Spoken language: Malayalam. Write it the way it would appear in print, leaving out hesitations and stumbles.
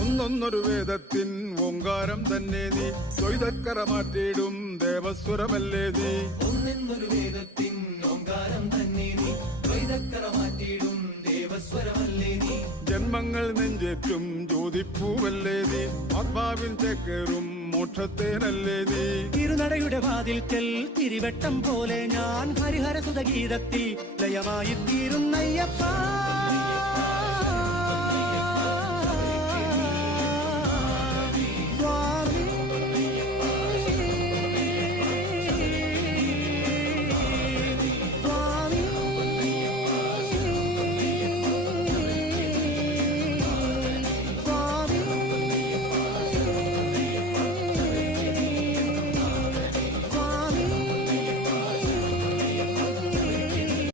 ഒന്നൊന്നൊരു വേദത്തിൻ ഓങ്കാരം തന്നെ നീ, ദ്വൈതക്കറ മാറ്റിയിടും ദേവസ്വരമല്ലേ നീ. ഒന്നൊരു വേദത്തിൻ ഓങ്കാരം തന്നെ നീ, ദ്വൈതക്കറ മാറ്റിയിടും ദേവസ്വരമല്ലേ നീ. ജന്മങ്ങൾ നെഞ്ചേറ്റും ജ്യോതിപ്പൂവല്ലേ നീ, ആത്മാവിൻ ചേക്കേറും മോക്ഷത്തേനല്ലേ നീ. തിരുനടയുടെ വാതിൽക്കൽ തിരിവട്ടം പോലെ ഞാൻ ഹരിഹരസുത ഗീതത്തിൽ ലയമായി തീരുന്നയ്യപ്പ.